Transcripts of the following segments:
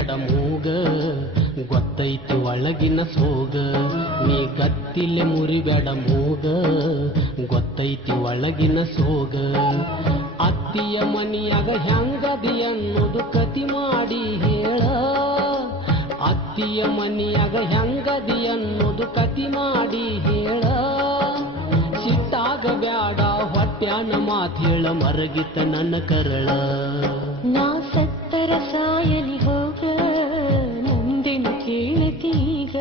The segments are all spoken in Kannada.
ಮುರಿಬೇಡ ಮೂಗ ಗೊತ್ತೈತಿ ಒಳಗಿನ ಸೋಗ ನೀ ಗತ್ತಿಲೆ ಮುರಿಬೇಡ ಮೂಗ ಗೊತ್ತೈತಿ ಒಳಗಿನ ಸೋಗ ಅತ್ತಿಯ ಮನಿಯಾಗ ಹೆಂಗದಿ ಅನ್ನೋದು ಕತಿ ಮಾಡಿ ಹೇಳ ಅತ್ತಿಯ ಮನಿಯಾಗ ಹೆಂಗದಿ ಅನ್ನೋದು ಕತಿ ಮಾಡಿ ಹೇಳ ಸಿಟ್ಟಾಗ ಬ್ಯಾಡ ಹೊಟ್ಯಾನ ಮಾತ್ ಹೇಳ ಮರಗಿತ ನನ್ನ ಕರಳ ನಾ ಸತ್ತರ ಸಾಯಲಿ ಹೋಗ ನಂದಿನ ಕೇಳತೀಗ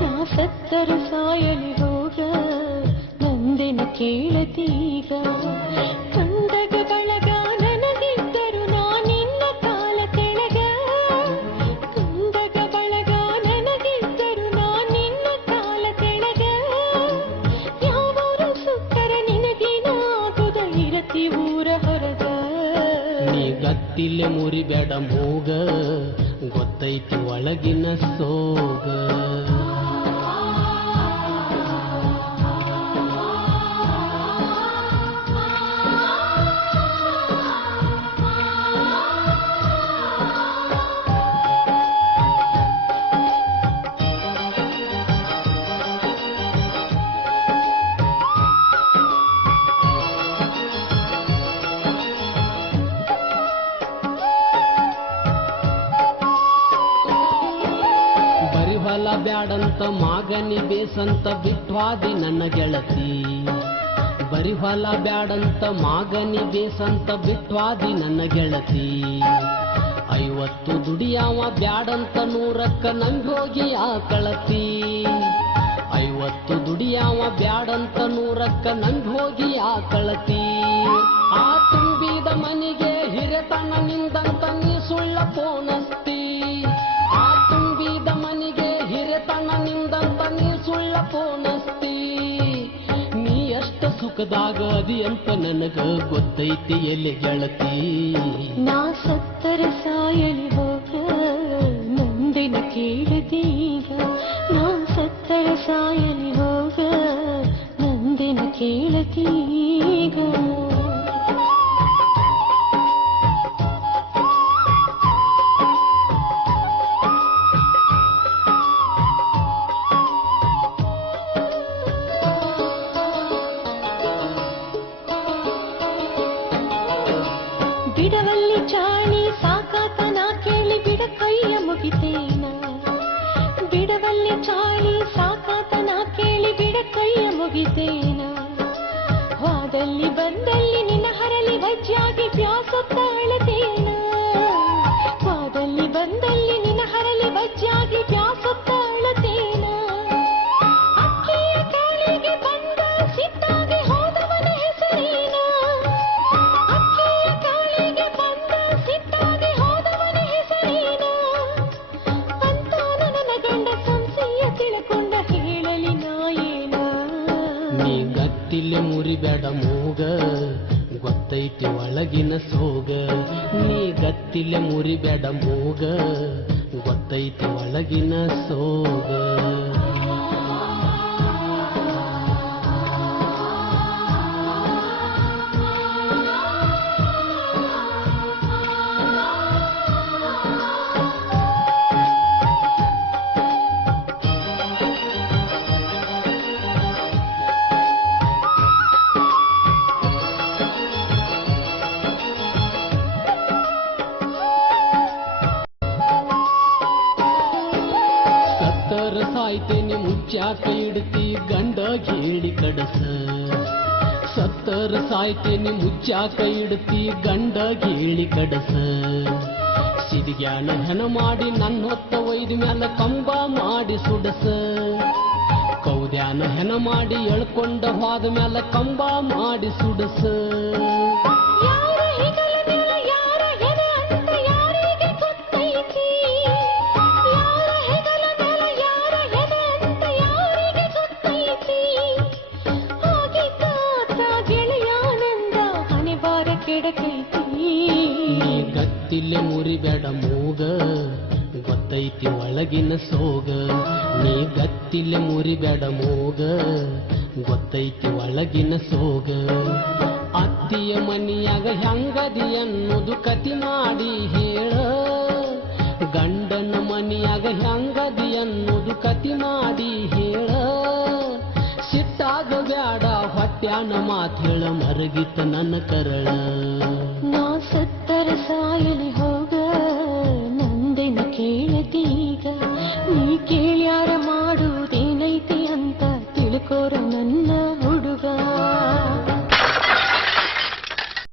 ನಾ ಸತ್ತರ ಸಾಯಲಿ ಹೋಗ ನಂದಿನ ಕೇಳತೀಗ ಕಂಡಗ ಬಳಗ ನನಗಿದ್ದರು ನಾನಿನ್ನ ಕಾಲ ತೆಳಗ ಕಂಡಗ ಬಳಗ ನನಗಿದ್ದರು ನಾನಿನ್ನ ಕಾಲ ತೆಳಗ ಯಾವರು ಸುತ್ತರ ನಿನಗೇನಾಗುದ ಇರತಿ ಊರ ಹೊರಗ ನೀ ಗತ್ತಿಲೆ ಮುರಿಬೇಡ ಮೂಗ ಗೊತ್ತೈತಿ ಒಳಗಿನ ಸೋಗ ಹೊಲ ಬ್ಯಾಡಂತ ಮಾಗನಿ ಬೇಸಂತ ಬಿಟ್ವಾದಿ ನನ್ನ ಗೆಳತಿ ಬರಿ ಹೊಲ ಬ್ಯಾಡಂತ ಮಾಗನಿ ಬೇಸಂತ ಬಿಟ್ವಾದಿ ನನ್ನ ಗೆಳತಿ 50 ದುಡಿಯಾವ ಬ್ಯಾಡಂತ 100ಕ್ಕ ನಂಗೋಗಿ ಆಕಳತಿ 50 ದುಡಿಯಾವ ಬ್ಯಾಡಂತ 100ಕ್ಕ ನಂಗೋಗಿ ಆಕಳತಿ ಆ ತುಂಬಿದ ಮನಿಗೆ ಹಿರೆತನ ನಿಂದಂತ ನೀ ಸುಳ್ಳ ಪೋನಸ್ತಿ ಆ ತುಂಬಿದ ಮನಿಗೆ ಹಿರೆತನ ನಿಂದಂತ ನೀ ಸುಳ್ಳ ಪೋನಸ್ತಿ ನೀ ಎಷ್ಟ ಸುಖದಾಗ ಅದಿ ಅಂತ ನನಗ ಗೊತ್ತೈತಿ ಎಲ್ಲಿ ಗೆಳತಿ ನಾ ಸತ್ತರ ಸಾಯಲಿ ಹೋಗ ನಂದಿನ ಕೇಳತೀಗ ನಾ ಸತ್ತರ ಸಾಯಲಿ ಹೋಗ ನಂದಿನ ಕೇಳತೀಗ ಬಿಡವಲ್ಲಿ ಚಾಳಿ ಸಾಕಾತನ ಕೇಳಿ ಬಿಡ ಕೈಯ ಮುಗಿತೇನ ಬಿಡವಲ್ಲಿ ಚಾಳಿ ಸಾಕಾತನ ಕೇಳಿ ಬಿಡ ಕೈಯ ಮುಗಿತೇನ ವಾದಲ್ಲಿ ಬಂದಲ್ಲಿ ನಿನ್ನ ಹರಲಿ ವಜ್ಜಾಗಿ ಪ್ಯಾಸತ್ತ ಅಳತೇನ ವಾದಲ್ಲಿ ಬಂದಲ್ಲಿ ನಿನ್ನ ಹರಲಿ ವಜ್ಜಾಗಿ ಪ್ಯಾಸತ್ತ ಅಳತೇನ ಅಕ್ಕಿಯ ಕಾಳಿಗೆ ಬಂದ ಸಿಟ್ಟಾಗಿ ಹೋದವನ ಹೆಸರೇನ ಗತ್ತಿಲೆ ಮುರಿಬೇಡ ಮೂಗ ಗೊತ್ತೈತಿ ಒಳಗಿನ ಸೋಗ ನೀ ಗತ್ತಿಲೆ ಮುರಿಬೇಡ ಮೂಗ ಗೊತ್ತೈತಿ ಒಳಗಿನ ಸೋಗ ಸಾಯ್ತೇನೆ ಮುಚ್ಚಾಕ ಇಡ್ತಿ ಗಂಡ ಗೇಳಿ ಕಡಸ ಸತ್ತರ ಸಾಯ್ತೇನೆ ಮುಚ್ಚಾಕ ಇಡ್ತಿ ಗಂಡ ಗೇಳಿ ಕಡಸ ಸಿದ್ಗ್ಯಾನ ಹೆಣ ಮಾಡಿ ನನ್ನ ಹೊತ್ತ ಒಯ್ದ ಮ್ಯಾಲ ಕಂಬ ಮಾಡಿ ಸುಡಸ ಕೌದ್ಯಾನ ಹೆಣ ಮಾಡಿ ಎಳ್ಕೊಂಡ ಹೋದ ಮ್ಯಾಲ ಕಂಬ ಮಾಡಿ ಸುಡಸ ಗತ್ತಿಲೆ ಮುರಿಬೇಡ ಮೂಗ ಗೊತ್ತೈತಿ ಒಳಗಿನ ಸೋಗ ನೀ ಗತ್ತಿಲೆ ಮುರಿಬೇಡ ಮೂಗ ಗೊತ್ತೈತಿ ಒಳಗಿನ ಸೋಗ ಅತ್ತಿಯ ಮನಿಯಾಗ ಹೆಂಗದಿ ಅನ್ನೋದು ಕತಿ ಮಾಡಿ ಹೇಳ ಗಂಡ ಮರ್ಯಾನ ಮಾತ್ ಹೇಳ ಮರಗಿತ್ತ ನನ್ನ ಕರಳ